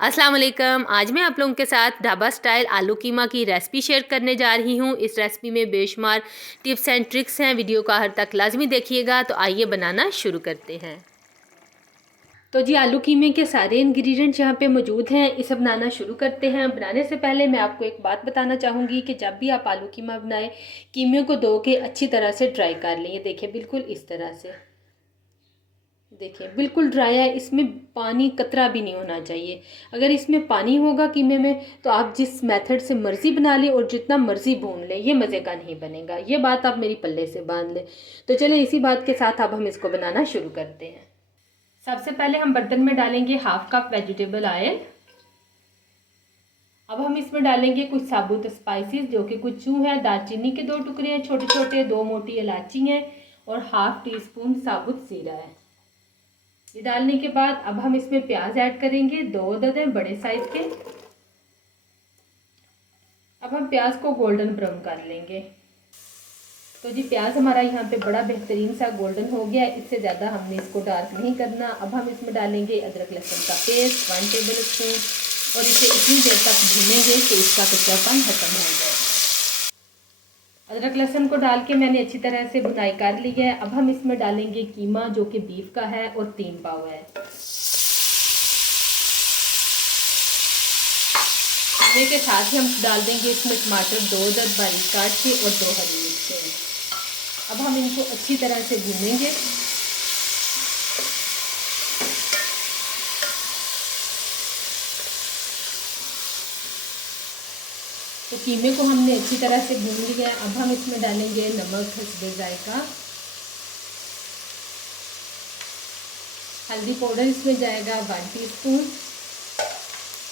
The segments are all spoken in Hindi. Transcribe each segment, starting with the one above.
अस्सलाम वालेकुम। आज मैं आप लोगों के साथ ढाबा स्टाइल आलू कीमा की रेसिपी शेयर करने जा रही हूँ। इस रेसिपी में बेशुमार टिप्स एंड ट्रिक्स हैं। वीडियो को आखिर तक लाजमी देखिएगा। तो आइए बनाना शुरू करते हैं। तो जी आलू कीमे के सारे इंग्रेडिएंट्स यहाँ पे मौजूद हैं। इसे बनाना शुरू करते हैं। बनाने से पहले मैं आपको एक बात बताना चाहूँगी कि जब भी आप आलू कीमा बनाएं, कीमे को धो के अच्छी तरह से ड्राई कर लें। ये देखिए बिल्कुल इस तरह से, देखिए बिल्कुल ड्राई है, इसमें पानी कतरा भी नहीं होना चाहिए। अगर इसमें पानी होगा कीमे में तो आप जिस मेथड से मर्ज़ी बना लें और जितना मर्ज़ी भून लें, ये मज़े का नहीं बनेगा। ये बात आप मेरी पल्ले से बांध लें। तो चलिए इसी बात के साथ अब हम इसको बनाना शुरू करते हैं। सबसे पहले हम बर्तन में डालेंगे 1/2 कप वेजिटेबल ऑयल। अब हम इसमें डालेंगे कुछ साबुत स्पाइसेस, जो कि कुछ चू है, दालचीनी के 2 टुकड़े हैं छोटे छोटे, 2 मोटी इलायची हैं और 1/2 टीस्पून साबुत जीरा है। ये डालने के बाद अब हम इसमें प्याज ऐड करेंगे, 2 अदद हैं बड़े साइज के। अब हम प्याज को गोल्डन ब्राउन कर लेंगे। तो जी प्याज हमारा यहाँ पे बड़ा बेहतरीन सा गोल्डन हो गया है। इससे ज़्यादा हमने इसको डार्क नहीं करना। अब हम इसमें डालेंगे अदरक लहसुन का पेस्ट 1 टेबल स्पून और इसे इतनी देर तक भूनेंगे कि इसका कच्चापन खत्म हो जाए। अदरक लहसुन को डाल के मैंने अच्छी तरह से भुनाई कर ली है। अब हम इसमें डालेंगे कीमा, जो कि बीफ का है और 3 पाव है। कीमे के साथ ही हम डाल देंगे इसमें टमाटर 2 अदद बारीक काट के और 2 हरी मिर्चें। अब हम इनको अच्छी तरह से भूनेंगे। तो कीमे को हमने अच्छी तरह से भून लिया है। अब हम इसमें डालेंगे नमक हस्बे जायका, हल्दी पाउडर इसमें जाएगा 1 टीस्पून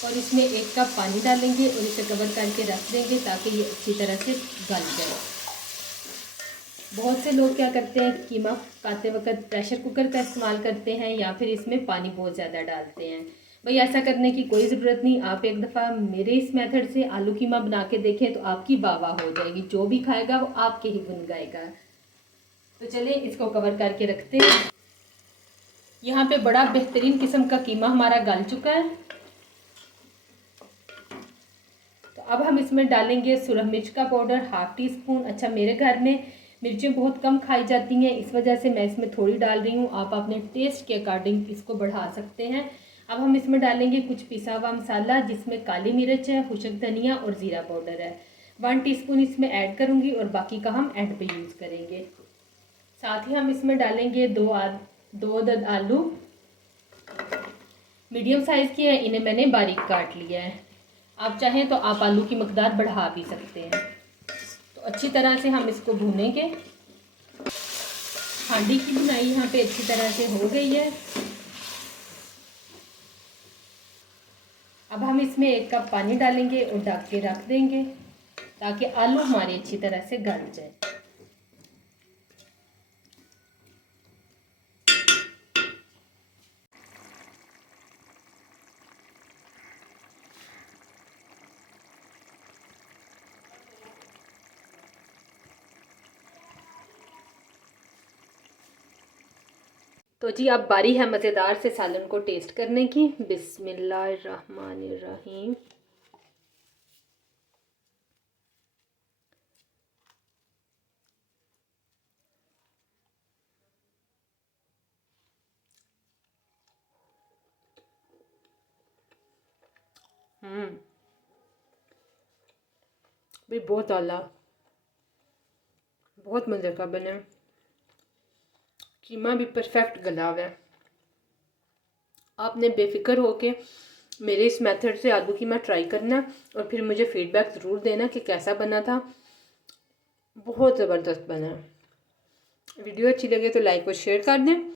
और इसमें 1 कप पानी डालेंगे और इसे कवर करके रख देंगे ताकि ये अच्छी तरह से गल जाए। बहुत से लोग क्या करते हैं, कीमा पकाते वक्त प्रेशर कुकर का इस्तेमाल करते हैं या फिर इसमें पानी बहुत ज़्यादा डालते हैं। भाई ऐसा करने की कोई ज़रूरत नहीं। आप एक दफ़ा मेरे इस मेथड से आलू कीमा बना के देखें तो आपकी वाह वाह हो जाएगी। जो भी खाएगा वो आपके ही गुन गाएगा। तो चलिए इसको कवर करके रखते हैं। यहाँ पे बड़ा बेहतरीन किस्म का कीमा हमारा गल चुका है। तो अब हम इसमें डालेंगे सुरख मिर्च का पाउडर 1/2 टीस्पून। अच्छा, मेरे घर में मिर्चें बहुत कम खाई जाती हैं, इस वजह से मैं इसमें थोड़ी डाल रही हूँ। आप अपने टेस्ट के अकॉर्डिंग इसको बढ़ा सकते हैं। अब हम इसमें डालेंगे कुछ पिसा हुआ मसाला, जिसमें काली मिर्च है, खुशक धनिया और ज़ीरा पाउडर है। 1 टीस्पून इसमें ऐड करूँगी और बाकी का हम एंड पे यूज़ करेंगे। साथ ही हम इसमें डालेंगे 2 अदद आलू, मीडियम साइज़ के हैं, इन्हें मैंने बारीक काट लिया है। आप चाहें तो आप आलू की मकदार बढ़ा भी सकते हैं। तो अच्छी तरह से हम इसको भूनेंगे। हांडी की बुनाई यहाँ पे अच्छी तरह से हो गई है। अब हम इसमें 1 कप पानी डालेंगे और ढक के रख देंगे ताकि आलू हमारे अच्छी तरह से गल जाए। तो जी अब बारी है मज़ेदार से सालन को टेस्ट करने की। बिस्मिल्लाहिर्रहमानिर्रहीम। भी बहुत आला, बहुत मज़े का बने। कीमा भी परफेक्ट गला हुआ है। आपने बेफिक्र होके मेरे इस मेथड से आलू कीमा ट्राई करना और फिर मुझे फीडबैक ज़रूर देना कि कैसा बना था। बहुत ज़बरदस्त बना है। वीडियो अच्छी लगे तो लाइक और शेयर कर दें।